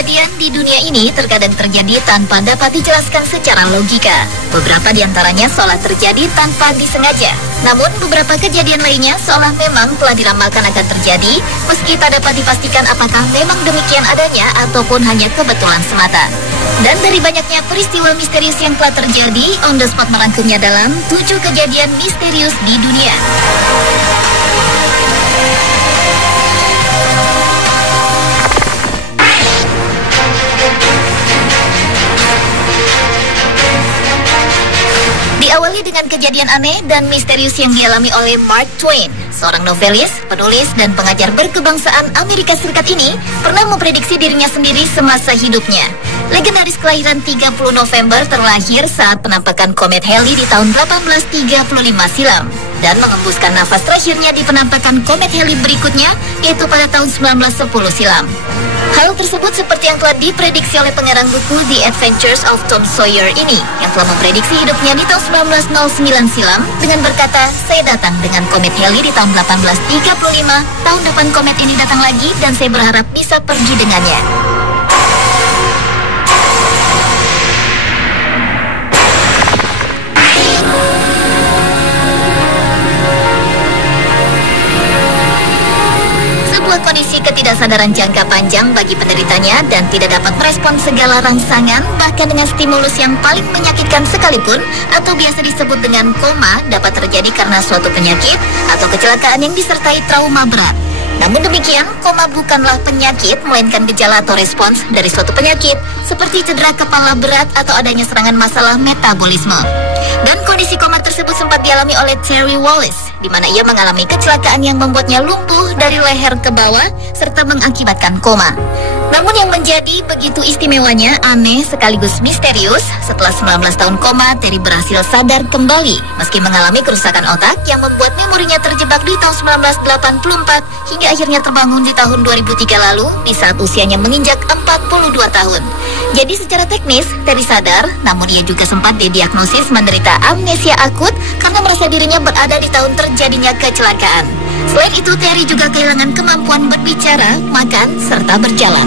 kejadian di dunia ini terkadang terjadi tanpa dapat dijelaskan secara logika. Beberapa di antaranya seolah terjadi tanpa disengaja. Namun beberapa kejadian lainnya seolah memang telah diramalkan akan terjadi, meski tak dapat dipastikan apakah memang demikian adanya ataupun hanya kebetulan semata. Dan dari banyaknya peristiwa misterius yang telah terjadi, On The Spot merangkumnya dalam 7 kejadian misterius di dunia. Diawali dengan kejadian aneh dan misterius yang dialami oleh Mark Twain. Seorang novelis, penulis, dan pengajar berkebangsaan Amerika Serikat ini pernah memprediksi dirinya sendiri semasa hidupnya. Legendaris kelahiran 30 November terlahir saat penampakan komet Halley di tahun 1835 silam dan mengembuskan nafas terakhirnya di penampakan komet Halley berikutnya, yaitu pada tahun 1910 silam. Hal tersebut seperti yang telah diprediksi oleh pengarang buku The Adventures of Tom Sawyer ini, yang telah memprediksi hidupnya di tahun 1909 silam dengan berkata, "Saya datang dengan komet Halley di tahun 1835, tahun depan komet ini datang lagi dan saya berharap bisa pergi dengannya." Kondisi ketidaksadaran jangka panjang bagi penderitanya dan tidak dapat merespon segala rangsangan, bahkan dengan stimulus yang paling menyakitkan sekalipun, atau biasa disebut dengan koma, dapat terjadi karena suatu penyakit atau kecelakaan yang disertai trauma berat. Namun demikian, koma bukanlah penyakit, melainkan gejala atau respons dari suatu penyakit, seperti cedera kepala berat atau adanya serangan masalah metabolisme. Dan kondisi koma tersebut sempat dialami oleh Terry Wallace, di mana ia mengalami kecelakaan yang membuatnya lumpuh dari leher ke bawah, serta mengakibatkan koma. Namun yang menjadi begitu istimewanya, aneh sekaligus misterius, setelah 19 tahun koma, Terry berhasil sadar kembali, meski mengalami kerusakan otak yang membuat memorinya terjebak di tahun 1984, hingga akhirnya terbangun di tahun 2003 lalu, di saat usianya menginjak 42 tahun. Jadi secara teknis, Terry sadar, namun ia juga sempat didiagnosis menderita amnesia akut karena merasa dirinya berada di tahun terjadinya kecelakaan. Selain itu, Terry juga kehilangan kemampuan berbicara, makan, serta berjalan.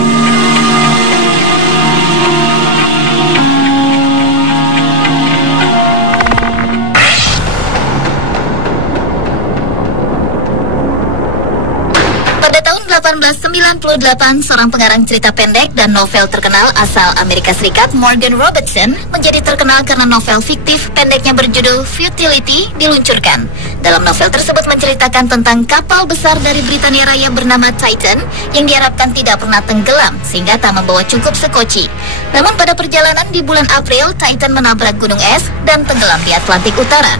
Pada tahun 1898, seorang pengarang cerita pendek dan novel terkenal asal Amerika Serikat, Morgan Robertson, menjadi terkenal karena novel fiktif pendeknya berjudul Futility diluncurkan. Dalam novel tersebut menceritakan tentang kapal besar dari Britania Raya bernama Titan yang diharapkan tidak pernah tenggelam sehingga tak membawa cukup sekoci. Namun pada perjalanan di bulan April, Titan menabrak gunung es dan tenggelam di Atlantik Utara.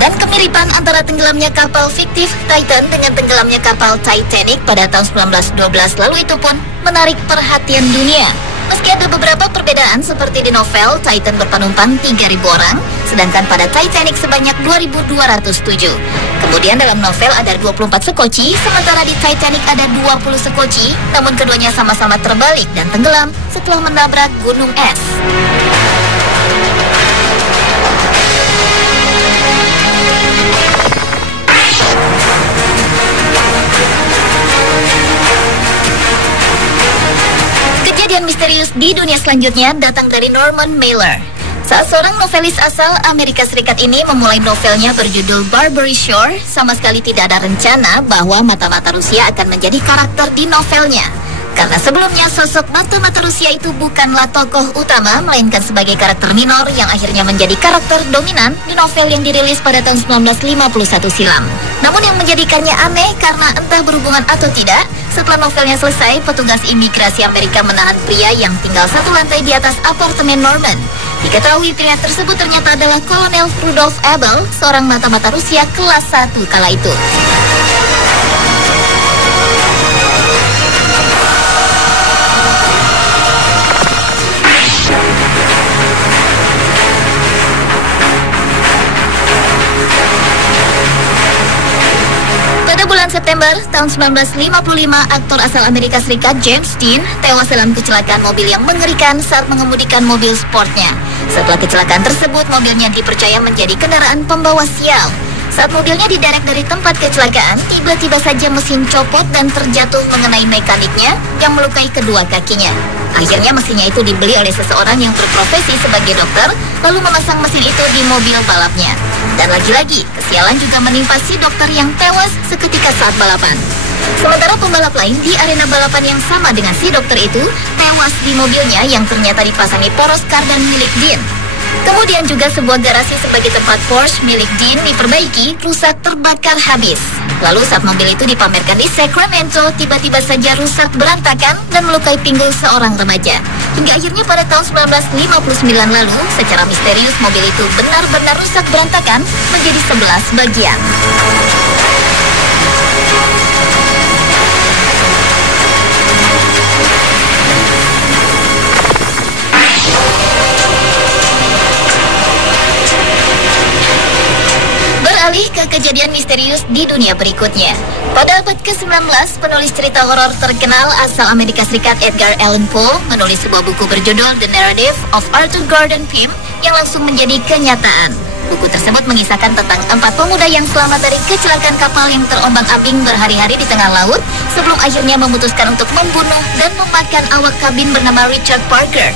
Dan kemiripan antara tenggelamnya kapal fiktif Titan dengan tenggelamnya kapal Titanic pada tahun 1912 lalu itu pun menarik perhatian dunia. Meski ada beberapa perbedaan seperti di novel, Titan berpenumpang 3.000 orang, sedangkan pada Titanic sebanyak 2.207. Kemudian dalam novel ada 24 sekoci, sementara di Titanic ada 20 sekoci, namun keduanya sama-sama terbalik dan tenggelam setelah menabrak gunung es. Kejadian misterius di dunia selanjutnya datang dari Norman Mailer. Saat seorang novelis asal Amerika Serikat ini memulai novelnya berjudul Barbary Shore, sama sekali tidak ada rencana bahwa mata-mata Rusia akan menjadi karakter di novelnya. Karena sebelumnya sosok mata-mata Rusia itu bukanlah tokoh utama, melainkan sebagai karakter minor yang akhirnya menjadi karakter dominan di novel yang dirilis pada tahun 1951 silam. Namun yang menjadikannya aneh karena entah berhubungan atau tidak, setelah novelnya selesai, petugas imigrasi Amerika menahan pria yang tinggal satu lantai di atas apartemen Norman. Diketahui pria tersebut ternyata adalah Kolonel Rudolf Abel, seorang mata-mata Rusia kelas 1 kala itu. Bulan September tahun 1955, aktor asal Amerika Serikat James Dean tewas dalam kecelakaan mobil yang mengerikan saat mengemudikan mobil sportnya. Setelah kecelakaan tersebut, mobilnya dipercaya menjadi kendaraan pembawa sial. Saat mobilnya diderek dari tempat kecelakaan, tiba-tiba saja mesin copot dan terjatuh mengenai mekaniknya yang melukai kedua kakinya. Akhirnya mesinnya itu dibeli oleh seseorang yang berprofesi sebagai dokter, lalu memasang mesin itu di mobil balapnya. Dan lagi-lagi, kesialan juga menimpa si dokter yang tewas seketika saat balapan. Sementara pembalap lain di arena balapan yang sama dengan si dokter itu tewas di mobilnya yang ternyata dipasangi poros kardan milik Dean. Kemudian juga sebuah garasi sebagai tempat Porsche milik Dean diperbaiki rusak terbakar habis. Lalu saat mobil itu dipamerkan di Sacramento, tiba-tiba saja rusak berantakan dan melukai pinggul seorang remaja. Hingga akhirnya pada tahun 1959 lalu, secara misterius mobil itu benar-benar rusak berantakan menjadi 11 bagian. Beralih ke kejadian misterius di dunia berikutnya. Pada abad ke-19, penulis cerita horor terkenal asal Amerika Serikat Edgar Allan Poe menulis sebuah buku berjudul The Narrative of Arthur Gordon Pym yang langsung menjadi kenyataan. Buku tersebut mengisahkan tentang 4 pemuda yang selamat dari kecelakaan kapal yang terombang-ambing berhari-hari di tengah laut sebelum akhirnya memutuskan untuk membunuh dan memakan awak kabin bernama Richard Parker.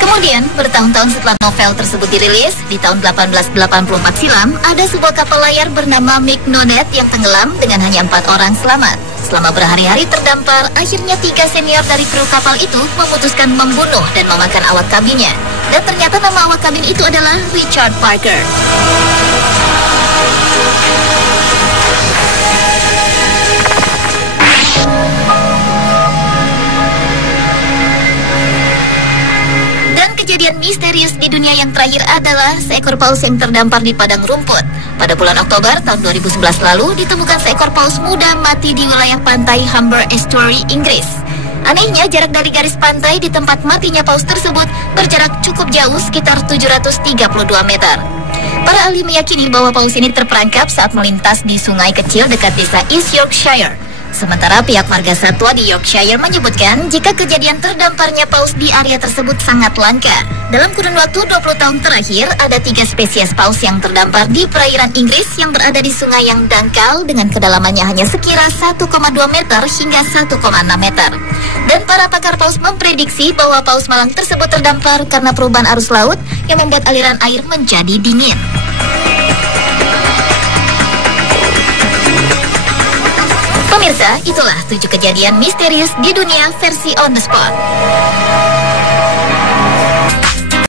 Kemudian, bertahun-tahun setelah novel tersebut dirilis, di tahun 1884 silam, ada sebuah kapal layar bernama Mignonet yang tenggelam dengan hanya 4 orang selamat. Selama berhari-hari terdampar, akhirnya 3 senior dari kru kapal itu memutuskan membunuh dan memakan awak kabinnya. Dan ternyata nama awak kabin itu adalah Richard Parker. Kejadian misterius di dunia yang terakhir adalah seekor paus yang terdampar di padang rumput. Pada bulan Oktober tahun 2011 lalu, ditemukan seekor paus muda mati di wilayah pantai Humber Estuary, Inggris. Anehnya, jarak dari garis pantai di tempat matinya paus tersebut berjarak cukup jauh, sekitar 732 meter. Para ahli meyakini bahwa paus ini terperangkap saat melintas di sungai kecil dekat desa East Yorkshire. Sementara pihak marga satwa di Yorkshire menyebutkan jika kejadian terdamparnya paus di area tersebut sangat langka. Dalam kurun waktu 20 tahun terakhir, ada 3 spesies paus yang terdampar di perairan Inggris yang berada di sungai yang dangkal dengan kedalamannya hanya sekira 1,2 meter hingga 1,6 meter. Dan para pakar paus memprediksi bahwa paus malang tersebut terdampar karena perubahan arus laut yang membuat aliran air menjadi dingin. Pemirsa, itulah 7 kejadian misterius di dunia versi on the spot.